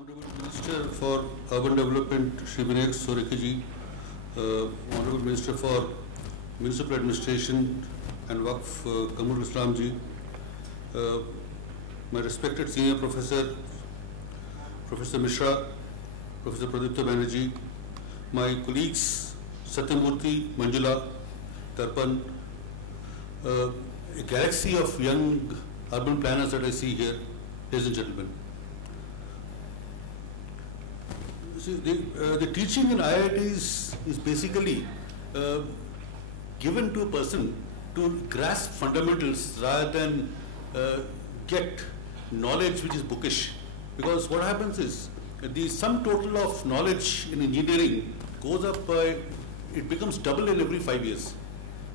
Honorable Minister for Urban Development, Shri Vinayak Sorekiji, Honorable Minister for Municipal Administration and Waqf, Kamrul Islam ji, my respected senior professor, Professor Mishra, Professor Pradipta Banerjee, my colleagues Satyamurthy, Manjula, Tarpan, a galaxy of young urban planners that I see here, ladies and gentlemen. See, the teaching in IITs is basically given to a person to grasp fundamentals rather than get knowledge which is bookish. Because what happens is the sum total of knowledge in engineering goes up by, it becomes double in every 5 years.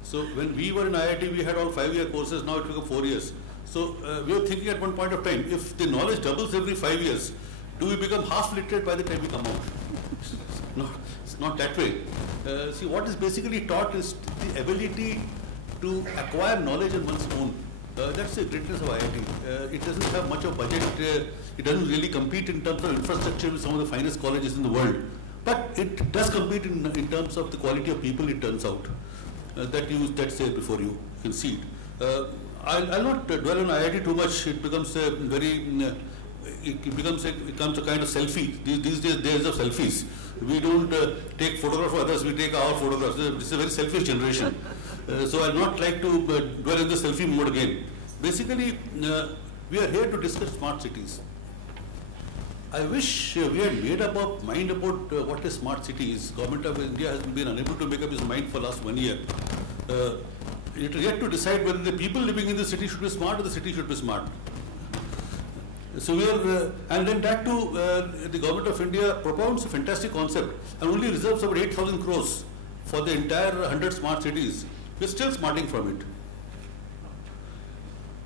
So when we were in IIT, we had all 5-year courses, now it took 4 years. So we were thinking at one point of time, if the knowledge doubles every 5 years, do we become half literate by the time we come out? It's not that way. See, what is basically taught is the ability to acquire knowledge on one's own. That's the greatness of IIT. It doesn't have much of budget. It doesn't really compete in terms of infrastructure with some of the finest colleges in the world. But it does compete in terms of the quality of people, it turns out. That's there before you can see it. I'll not dwell on IIT too much. It becomes a very it becomes a kind of selfie. These days of selfies. We don't take photographs of others, we take our photographs. This is a very selfish generation. So I'll not like to dwell in the selfie mode again. Basically, we are here to discuss smart cities. I wish we had made up our mind about what a smart city is. Government of India has been unable to make up its mind for the last 1 year. It is yet to decide whether the people living in the city should be smart or the city should be smart. So we are, and then that too, the Government of India propounds a fantastic concept and only reserves about 8,000 crores for the entire 100 smart cities. We are still smarting from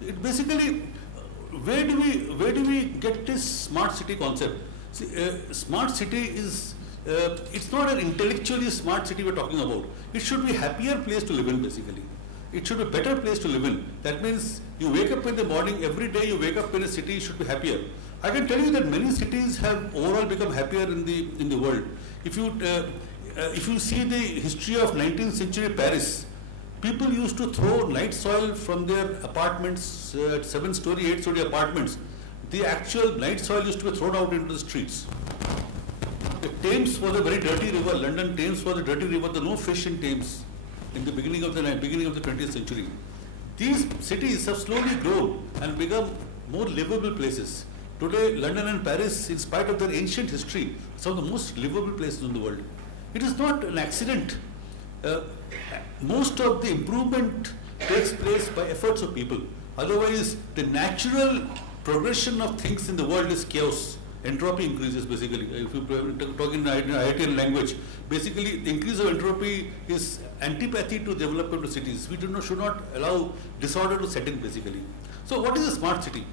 it. It basically, where do we get this smart city concept? See, smart city is, it's not an intellectually smart city we're talking about. It should be a happier place to live in, basically. It should be a better place to live in. That means you wake up in the morning, every day you wake up in a city, you should be happier. I can tell you that many cities have overall become happier in the world. If you see the history of 19th century Paris, people used to throw night soil from their apartments, 7-story, 8-story apartments. The actual night soil used to be thrown out into the streets. The Thames was a very dirty river. London Thames was a dirty river. There were no fish in Thames in the beginning of the 20th century. These cities have slowly grown and become more livable places. Today, London and Paris, in spite of their ancient history, are some of the most livable places in the world. It is not an accident. Most of the improvement takes place by efforts of people. Otherwise, the natural progression of things in the world is chaos. Entropy increases, basically. If you talk in IITian language, basically the increase of entropy is antipathy to development of cities. We should not allow disorder to set in, basically. So what is a smart city?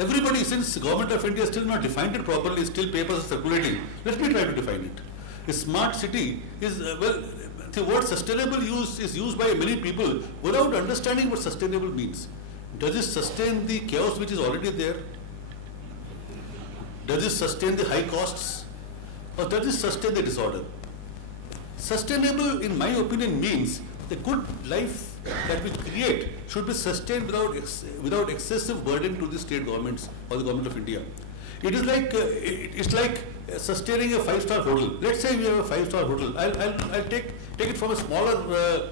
Everybody, since the Government of India has still not defined it properly, still papers are circulating, let me try to define it. A smart city is, well, the word sustainable is used by many people without understanding what sustainable means. Does it sustain the chaos which is already there? Does it sustain the high costs? Or does it sustain the disorder? Sustainable, in my opinion, means the good life that we create should be sustained without excessive burden to the state governments or the Government of India. It is like, it's like sustaining a 5-star hotel. Let's say we have a 5-star hotel. I'll take it from a smaller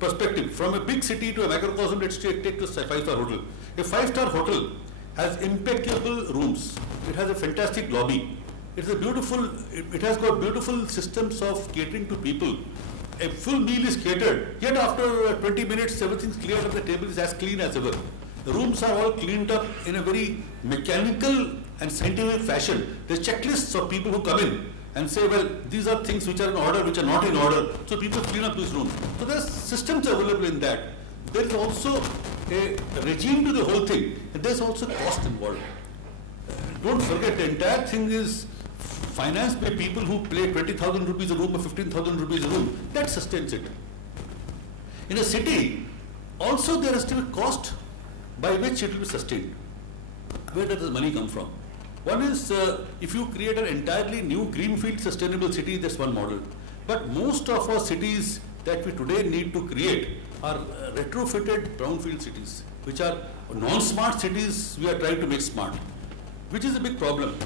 perspective. From a big city to a microcosm, let's take to a 5-star hotel. A 5-star hotel has impeccable rooms. It has a fantastic lobby. It has got beautiful systems of catering to people. A full meal is catered, yet after 20 minutes, everything's cleared up, the table is as clean as ever. The rooms are all cleaned up in a very mechanical and scientific fashion. There's checklists of people who come in and say, well, these are things which are in order, which are not in order. So people clean up these rooms. So there's systems available in that. There is also a regime to the whole thing, and there's also cost involved. Don't forget, the entire thing is financed by people who pay 20,000 rupees a room or 15,000 rupees a room. That sustains it. In a city, also there is still a cost by which it will be sustained. Where does this money come from? One is if you create an entirely new greenfield sustainable city, that's one model. But most of our cities that we today need to create are retrofitted brownfield cities, which are non-smart cities we are trying to make smart, which is a big problem.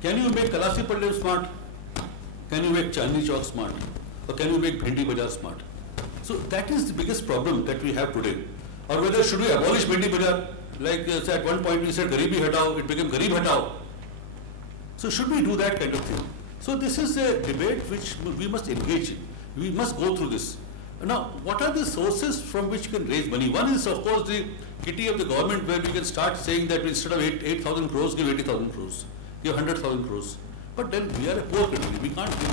Can you make Kalasipalle smart? Can you make Chandni Chowk smart? Or can you make Bhendi Bazaar smart? So that is the biggest problem that we have today. Or whether should we abolish Bhendi Bazaar? Like at one point we said Garibi Hatao, it became Garib Hatao. So should we do that kind of thing? So this is a debate which we must engage in. We must go through this. Now, what are the sources from which we can raise money? One is, of course, the kitty of the government, where we can start saying that instead of 8,000 crores, give 80,000 crores, give 100,000 crores. But then we are a poor country. We can't give.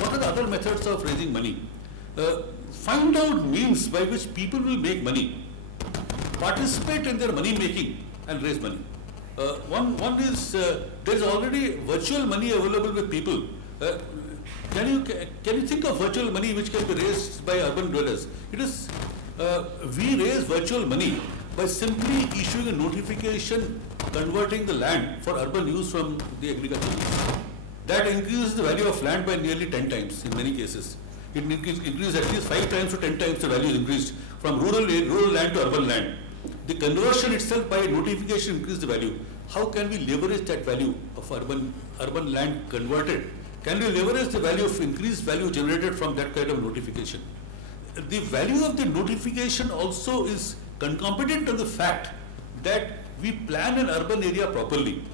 What are the other methods of raising money? Find out means by which people will make money. Participate in their money making and raise money. One is there is already virtual money available with people. Can you think of virtual money which can be raised by urban dwellers? It is we raise virtual money by simply issuing a notification converting the land for urban use from the agricultural use. That increases the value of land by nearly 10 times in many cases. It increases at least 5 times to 10 times the value is increased from rural land to urban land. The conversion itself by notification increases the value. How can we leverage that value of urban land converted? Can we leverage the value of increased value generated from that kind of notification? The value of the notification also is concomitant to the fact that we plan an urban area properly.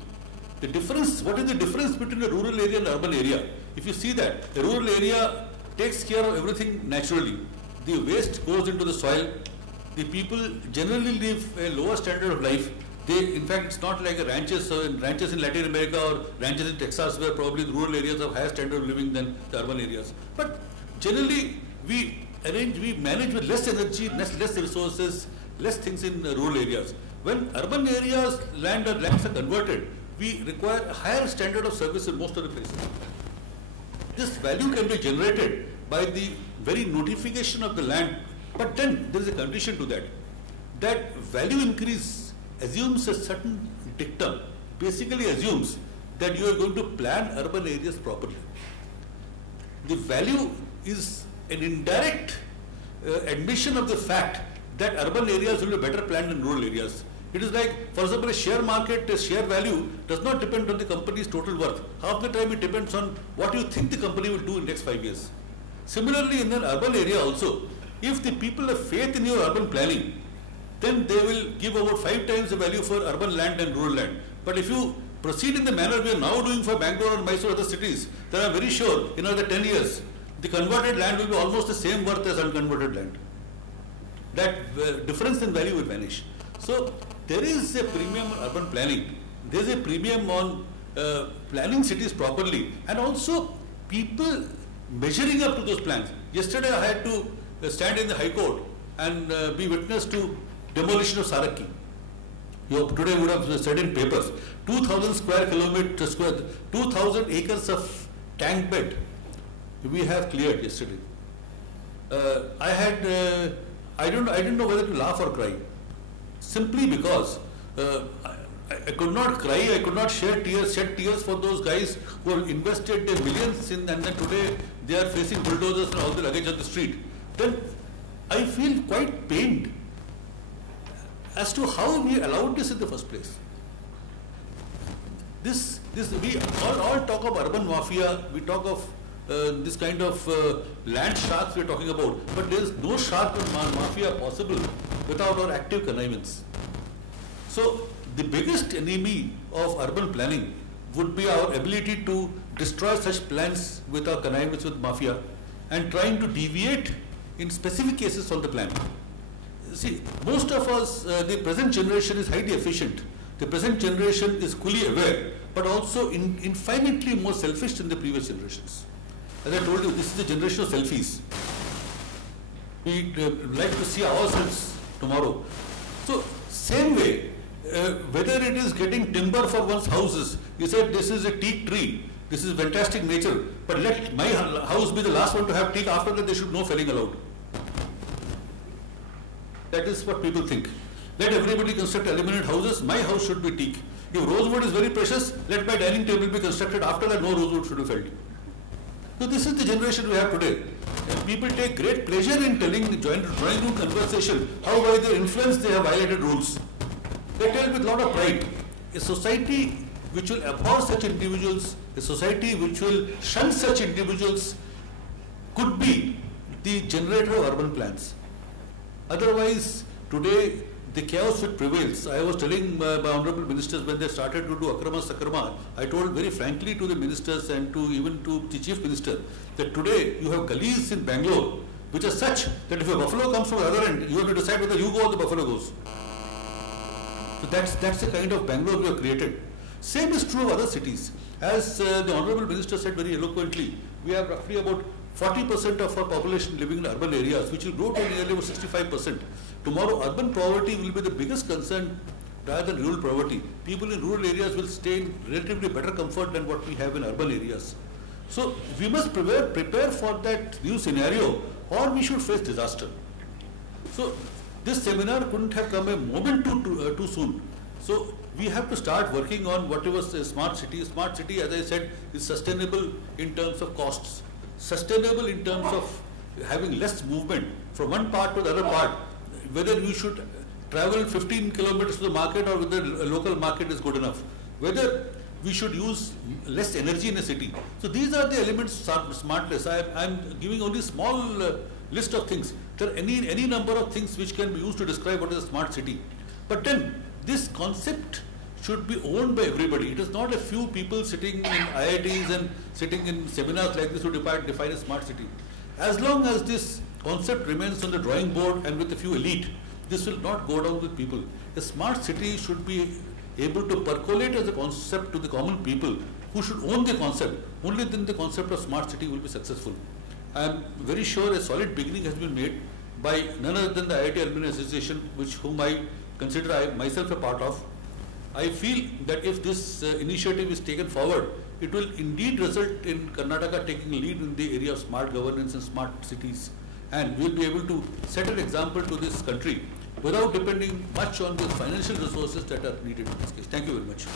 The difference, what is the difference between a rural area and urban area? If you see that, a rural area takes care of everything naturally. The waste goes into the soil. The people generally live a lower standard of life. In fact, it's not like ranches in Latin America or ranches in Texas, where probably the rural areas have higher standard of living than the urban areas. But generally, we manage with less energy, less resources, less things in rural areas. When urban areas, lands are converted, we require a higher standard of service in most of the places. This value can be generated by the very notification of the land, but then there is a condition to that. That value increase assumes a certain dictum, basically assumes that you are going to plan urban areas properly. The value is an indirect admission of the fact that urban areas will be better planned than rural areas. It is like, for example, a share market, a share value does not depend on the company's total worth. Half the time it depends on what you think the company will do in the next 5 years. Similarly, in an urban area also, if the people have faith in your urban planning, then they will give about 5 times the value for urban land and rural land. But if you proceed in the manner we are now doing for Bangalore and Mysore other cities, then I am very sure in another 10 years, the converted land will be almost the same worth as unconverted land. That difference in value will vanish. So there is a premium on urban planning. There is a premium on planning cities properly, and also people measuring up to those plans. Yesterday I had to stand in the High Court and be witness to demolition of Sarakki. You today would have said in papers, 2,000 acres of tank bed we have cleared yesterday. I didn't know whether to laugh or cry, simply because I could not cry, I could not shed tears for those guys who have invested their millions in, and then today they are facing bulldozers and all the luggage on the street. Then I feel quite pained as to how we allowed this in the first place. We all talk of urban mafia, we talk of this kind of land sharks we are talking about, but there is no shark or mafia possible without our active connivance. So the biggest enemy of urban planning would be our ability to destroy such plans with our connivance with mafia and trying to deviate in specific cases from the plan. See, most of us, the present generation is highly efficient. The present generation is fully aware, but also infinitely more selfish than the previous generations. As I told you, this is the generation of selfies. We like to see ourselves tomorrow. So, same way, whether it is getting timber for one's houses, you said this is a teak tree, this is fantastic nature, but let my house be the last one to have teak, after that there should no felling allowed. That is what people think. Let everybody construct aluminum houses, my house should be teak. If rosewood is very precious, let my dining table be constructed. After that, no rosewood should be felled. So this is the generation we have today. And people take great pleasure in telling the drawing room conversation how by their influence they have violated rules. They tell with a lot of pride. A society which will abhor such individuals, a society which will shun such individuals could be the generator of urban plans. Otherwise, today the chaos which prevails. I was telling my honorable ministers when they started to do akrama sakrama, I told very frankly to the ministers and even to the chief minister that today you have gullies in Bangalore which are such that if a buffalo comes from the other end, you have to decide whether you go or the buffalo goes. So that's the kind of Bangalore we have created. Same is true of other cities. As the honorable minister said very eloquently, we have roughly about 40% of our population living in urban areas, which will grow to nearly about 65%. Tomorrow, urban poverty will be the biggest concern rather than rural poverty. People in rural areas will stay in relatively better comfort than what we have in urban areas. So we must prepare for that new scenario, or we should face disaster. So this seminar couldn't have come a moment too soon. So we have to start working on whatever smart city. Smart city, as I said, is sustainable in terms of costs, sustainable in terms of having less movement from one part to the other part, whether you should travel 15 kilometers to the market or whether a local market is good enough, whether we should use less energy in a city. So these are the elements of smartness. I am giving only small list of things. There are any number of things which can be used to describe what is a smart city. But then this concept should be owned by everybody. It is not a few people sitting in IITs and sitting in seminars like this who define a smart city. As long as this concept remains on the drawing board and with a few elite, this will not go down with people. A smart city should be able to percolate as a concept to the common people who should own the concept. Only then the concept of smart city will be successful. I am very sure a solid beginning has been made by none other than the IIT Alumni Association, whom I consider myself a part of. I feel that if this initiative is taken forward, it will indeed result in Karnataka taking a lead in the area of smart governance and smart cities. And we will be able to set an example to this country without depending much on the financial resources that are needed in this case. Thank you very much.